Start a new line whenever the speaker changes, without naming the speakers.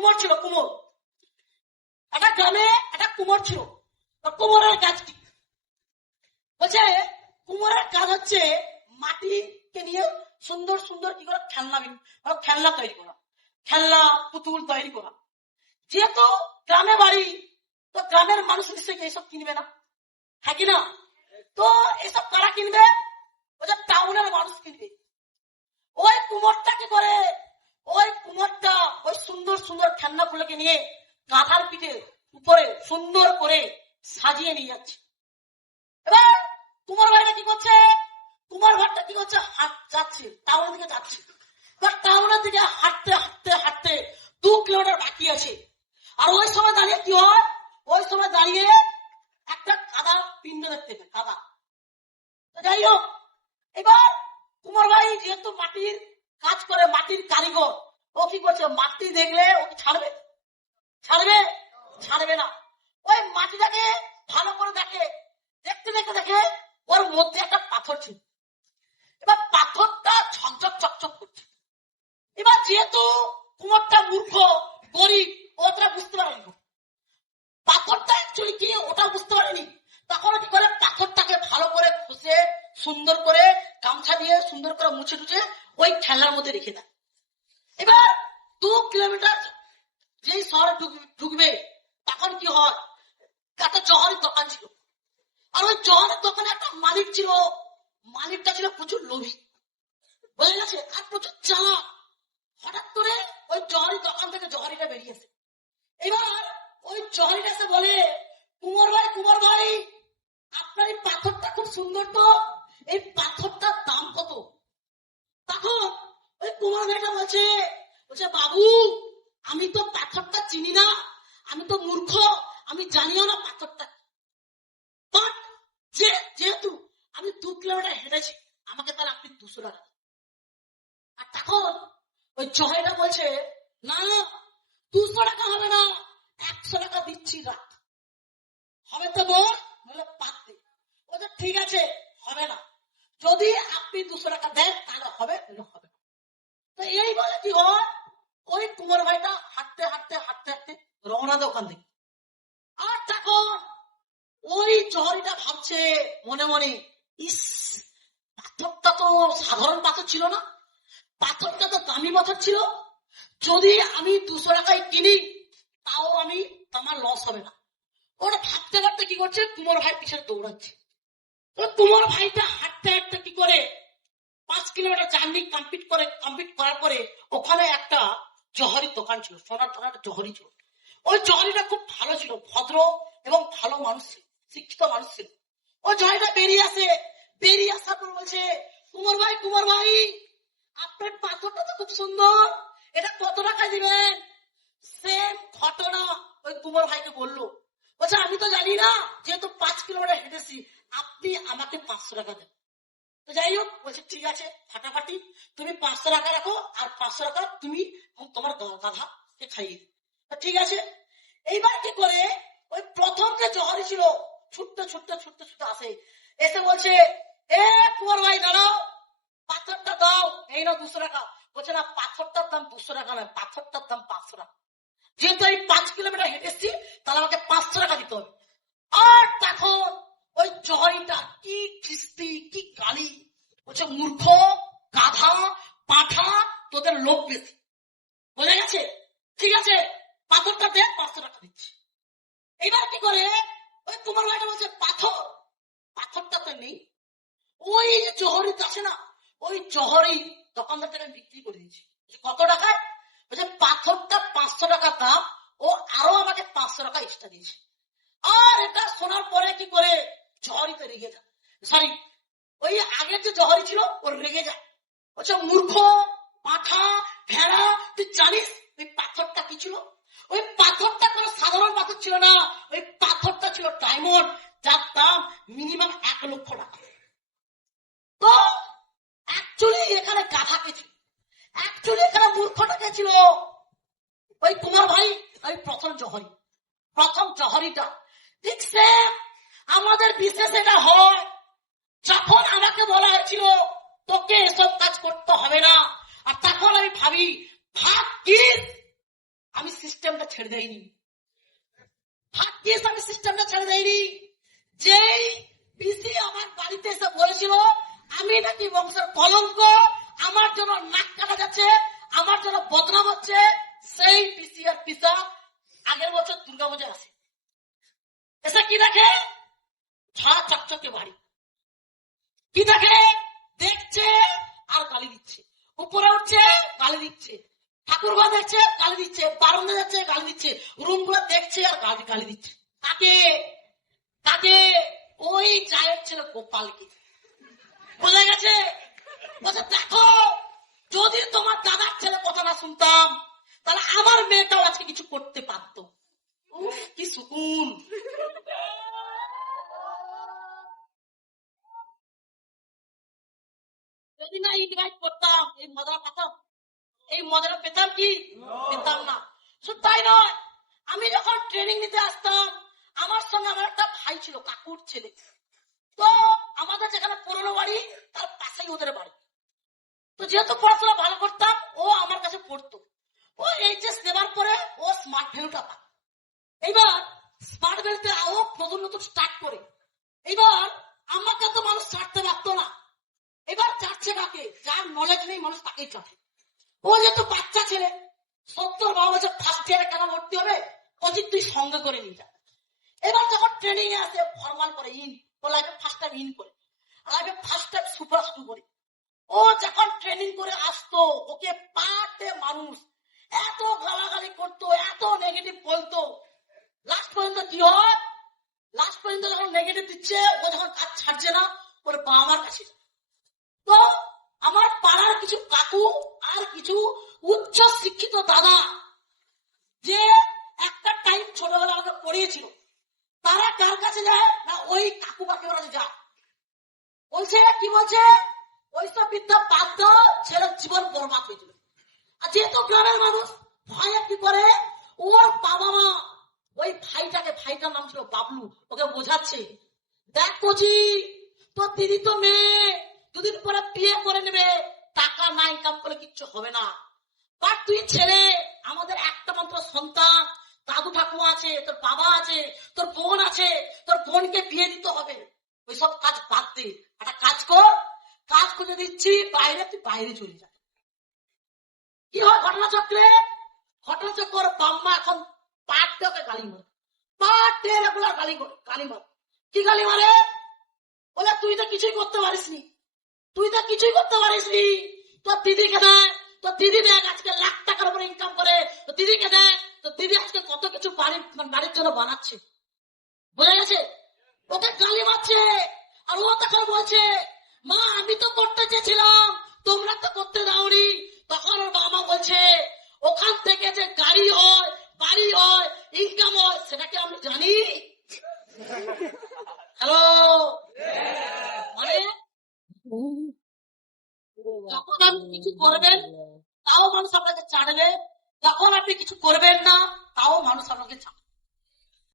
কুমোর ছিল, কুমোর। একটা গ্রামে একটা কুমোর ছিল কুমোরের কাজ কি? বলছে, কুমোরের কাজ হচ্ছে মাটিকে নিয়ে সুন্দর সুন্দর কি করে? খেলনা খেলনা তৈরি করা, খেলনা, পুতুল তৈরি করা। যেহেতু গ্রামে বাড়ি, তো গ্রামের মানুষ নিশ্চয়ই এইসব কিনবে না? হ্যাঁ কি না? তো এসব কারা কিনবে? ওই টাউনের মানুষ কিনবে। ওই কুমোরটা কি করে ওই কুমোরটা ওই সুন্দর সুন্দর খেলনাগুলোকে নিয়ে গাধার পিঠে উপরে সুন্দর করে সাজিয়ে নিয়ে যাচ্ছে। এবার কুমার ভাইটা কি করছে? কুমার ভাইটা কি করছে? হাট, যাচ্ছে, টাউনের দিকে যাচ্ছে। এবার টাউনের দিকে হাঁটতে হাঁটতে হাঁটতে দু কিলোমিটার বাকি আছে। আর ওই সময় দাঁড়িয়ে কি হয়? ওই সময় দাঁড়িয়ে একটা কাদা পিণ্ড দেখতে পায়, কাদা। যাই হোক, এবার কুমার ভাই যেহেতু মাটির কাজ করে মাটির কারিগর। ও কি করছে? মাটি দেখলে ও কি ছাড়বে? ছাড়বে? ছাড়বে না। ওই মাটিটাকে ভালো করে দেখে, দেখতে দেখতে দেখে ওর মধ্যে একটা পাথর ছিল। এবার পাথরটা ঝকঝক চকচক করছে। এবার যেহেতু কুমারটা মূর্খ, গরিব, ও অতটা বুঝতে পারেনি। পাথরটা অ্যাকচুয়ালি কি ওটা বুঝতে পারেনি তখন কি করে পাথরটাকে ভালো করে খুশে সুন্দর করে গামছা দিয়ে সুন্দর করে মুছে টুছে ওই খেলার মধ্যে রেখে দেয়। এবার দু কিলোমিটার যেই শহরে ঢুক- ঢুকবে, তখন কি হয়? একটা জহরের দোকান ছিল। আর ওই জহরের দোকানে একটা মালিক ছিল। মালিকটা ছিল প্রচুর লোভী। বোঝা গেছে, আর প্রচুর চালা হঠাৎ করে ওই জহরি দোকান থেকে জহরিটা বেরিয়েছে। এবার ওই জহরিটা এসে বলে, কুমার ভাই কুমার ভাই, আপনার এই পাথরটা খুব সুন্দর তো। এই পাথরটার দাম কত? ওই কুমার ম্যাডাম বলছে বলছে, বাবু, আমি তো পাথরটা চিনি না, আমি তো মূর্খ, আমি জানিও না পাথরটা। যেহেতু আমি দু কিলোমিটার হেঁটেছি, আমাকে তাহলে আপনি দুশো টাকা দিন। আর তখন ওই জহেরা বলছে না না দুশো টাকা হবে না একশো টাকা দিচ্ছি রাত হবে তো বল বলে পাতে ওটা ঠিক আছে হবে না যদি আপনি দুশো টাকা দেন, তাহলে হবে হবে। তো এই বলে কি হয়? ওই কুমার ভাইটা হাঁটতে হাঁটতে হাঁটতে হাঁটতে রওনা দেয় ওখান থেকে। আর তখন ওই জহরিটা ভাবছে মনে মনে, ইস, পাথরটা তো সাধারণ পাথর ছিল না। পাথরটা তো দামি পাথর ছিল। যদি আমি দুশো টাকায় কিনি, তাও আমি আমার লস হবে না। ওরা ভাবতে ভাবতে কি করছে? কুমার ভাই পিছনে দৌড়াচ্ছে। তো কুমার ভাইটা হাঁটতে হাঁটতে কি করে পাঁচ কিলোমিটার জার্নি কমপ্লিট করে কমপ্লিট করার পরে ওখানে একটা জহরি দোকান ছিল, সোনার দোকান, একটা জহরি ছিল। ওই জহরিটা খুব ভালো ছিল, ভদ্র এবং ভালো মানুষ ছিল, শিক্ষিত মানুষ ছিল। ওই জহরিটা বেরিয়ে আসে, বেরিয়ে আসার পর বলছে, কুমার ভাই কুমার ভাই, আপনার পাথরটা তো খুব সুন্দর, এটা কত টাকা দিবেন? সেম ঘটনা ওই কুমার ভাইকে বলল। বলছে, আমি তো জানি না, যেহেতু পাঁচ কিলোমিটার হেঁটেছি, আপনি আমাকে পাঁচশো টাকা দেন। তো যাই হোক, বলছে, ঠিক আছে, ফাটাফাটি, তুমি পাঁচশো টাকা রাখো, আর পাঁচশো টাকা তুমি তোমার গাধাকে খাইয়ে ঠিক আছে, এইবার কি করে, ওই প্রথম যে জহরি ছিল, ছুটতে ছুটতে ছুটতে ছুটতে আসে। এসে বলছে, এ কুমার ভাই, দাঁড়াও, পাথরটা দাও, এই না দুশো টাকা। বলছে, না, পাথরটার দাম দুশো টাকা নয়, পাথরটার দাম পাঁচশো টাকা। যেহেতু আমি পাঁচ কিলোমিটার হেঁটেছি তাহলে আমাকে পাঁচশো টাকা দিতে হবে। আর তখন ওই জহরিটা কি খিস্তি, কি গালি? বলছে, মূর্খ, গাধা, পাঠা, তোদের লোক বেশি। বোঝা গেছে? ঠিক আছে, পাথরটা দে পাঁচশো টাকা দিচ্ছি। এবার কি করে? ওই তোমার ভাইটা বলছে, পাথর। পাথরটা তো নেই। ওই যে জহরি আছে না, ওই জহরি দোকানদার টাকা বিক্রি করে দিয়েছি। কত টাকায়? বলছে, পাথরটা পাঁচশো টাকা দাম, ও আরও আমাকে পাঁচশো টাকা এক্সট্রা দিয়েছে। আর এটা শোনার পরে কি করে? জহরি তো রেগে যায়। সরি, ওই আগের যে জহরি ছিল, ওর রেগে যায়। বলছে, মূর্খ পাঠা ভেড়া, তুই জানিস, ওই পাথরটা কি ছিল? ওই পাথরটা কোনো সাধারণ পাথর ছিল না, ওই পাথরটা ছিল ডায়মন্ড, যার দাম মিনিমাম এক লক্ষ টাকা। তো অ্যাকচুয়ালি এখানে গাধাকে ছিল? অ্যাকচুয়ালি এখানে মূর্খটাকে ছিল? ওই কুমার ভাই, ওই প্রথম জহরি। প্রথম জহরিটা। ঠিক সেম আমাদের বিশেষ এটা হয়। যখন আমাকে বলা হয়েছিল, তোকে এসব কাজ করতে হবে না। আর তখন আমি ভাবি, ভাগ্যিস, আমি সিস্টেমটা ছেড়ে দেয়নি ভাগ্যিস, আমি সিস্টেমটা দেয়নি যেই পিসি আমার বাড়িতে এসে বলেছিল আমি নাকি বংশের কলঙ্ক আমার জন্য নাক কাটা যাচ্ছে আমার জন্য বদনাম হচ্ছে সেই পিসি আর পিসা আগের বছর দুর্গাপূজা আসে এসে কি দেখে ঝাড়া চকচকে বাড়ি। কি দেখে দেখছে আর গালি দিচ্ছে। উপরে উঠছে, গালি দিচ্ছে। ঠাকুর দেখছে, গালি দিচ্ছে। বারান্দা যাচ্ছে গালি দিচ্ছে। রুমগুলো দেখছে আর গালি গালি দিচ্ছে। তাকে তাকে ওই চায়ের ছেলে গোপালকে। বোঝা গেছে, বলছে, দেখো, যদি তোমার দাদার ছেলে কথা না শুনতাম, তাহলে আমার মেয়েটাও আজকে কিছু করতে পারতো। উফ, কি সুকুন। যদি না ইনভাইট করতাম, এই মজা পেতাম, এই মজাটা পেতাম কি? পেতাম না। শুধু তাই নয়, আমি যখন ট্রেনিং নিতে আসতাম, আমার সঙ্গে আমার একটা ভাই ছিল, কাকুর ছেলে। তো আমাদের যেখানে পুরনো বাড়ি, তার পাশেই ওদের বাড়ি। তো যেহেতু পড়াশোনা ভালো করতাম, ও আমার কাছে পড়তো। ও এইচএস দেওয়ার পরে ও স্মার্ট ভ্যালুটা পায়। এইবার স্মার্ট ভ্যালুতে ও নতুন নতুন স্টার্ট করে। এইবার আমাকে তো মানুষ ছাড়তে পারতো না। এবার চাচ্ছে কাকে? যার নলেজ নেই, মানুষ তাকেই চাচ্ছে ও যেহেতু বাচ্চা ছেলে, সত্তর বাবা বছর ফার্স্ট ইয়ারে কেন ভর্তি হবে? অজিত, তুই সঙ্গে করে নিয়ে যা। এবার যখন ট্রেনিং এ আসে ফরমাল করে ইন ও লাগে ফার্স্ট টাইম ইন করে আগে ফার্স্ট টাইম সুপার শুরু করে। ও যখন ট্রেনিং করে আসতো, ওকে পাটে মানুষ, এত গালাগালি করতো, এত নেগেটিভ বলতো। লাস্ট পর্যন্ত কি হয়? লাস্ট পর্যন্ত যখন নেগেটিভ দিচ্ছে, ও যখন কাজ ছাড়ছে না ওর বাবা মার কাছে যায়। তো আমার পাড়ার কিছু কাকু আর কিছু উচ্চ শিক্ষিত দাদা যে একটা টাইম ছোটবেলা আমাকে পড়িয়েছিল, তারা কার কাছে যায়? না, ওই কাকু কাকিমার কাছে যায়। বলছে, কি বলছে? ওইসব বিদ্যা বাদ দাও ছেলের জীবন বরবাদ হয়ে যাবে আর যেহেতু গ্রামের মানুষ ভয়ে কি করে? ওর বাবা মা, ওই ভাইটাকে, ভাইটার নাম ছিল বাবলু, ওকে বোঝাচ্ছে। দেখ তোর দিদি তো মেয়ে। দুদিন পরে বিয়ে করে নেবে। টাকা না ইনকাম করে কিচ্ছু হবে না। বাট তুই ছেলে, আমাদের একটা মাত্র সন্তান। দাদু ঠাকুমা আছে, তোর বাবা আছে, তোর বোন আছে, তোর বোনকে বিয়ে দিতে হবে। ওইসব কাজ বাদ দে। একটা কাজ কর। কাজ করে দিচ্ছি, বাইরে তুই বাইরে চলে যা। কি হয় ঘটনা চক্রে ঘটনা চক্র বাম্মা এখন পাটকে গালি মারে। পাটে রেগুলার গালি গালি মারে। কি গালি মারে? বলে, তুই তো কিছুই করতে পারিসনি। তুই তো কিছুই করতে পারিসনি তোর দিদিকে দেয় তোর দিদি দেখ আজকে লাখ টাকার উপরে ইনকাম করে। তোর দিদিকে দেয় তোর দিদি আজকে কত কিছু বাড়ির মানে বাড়ির জন্য বানাচ্ছে। বোঝা গেছে? ওকে গালি মারছে, আর ও তখন বলছে, মা, আমি তো করতে চেয়েছিলাম, তোমরা তো করতে দাওনি। তখন ওর বাবা বলছে, ওখান থেকে যে গাড়ি হয়, বাড়ি হয় ইনকাম হয়, সেটা কি আমি জানি? হ্যালো মানে যখন আপনি কিছু করবেন, তাও মানুষ আপনাকে ছাড়বে যখন আপনি কিছু করবেন না, তাও মানুষ আপনাকে ছাড়বে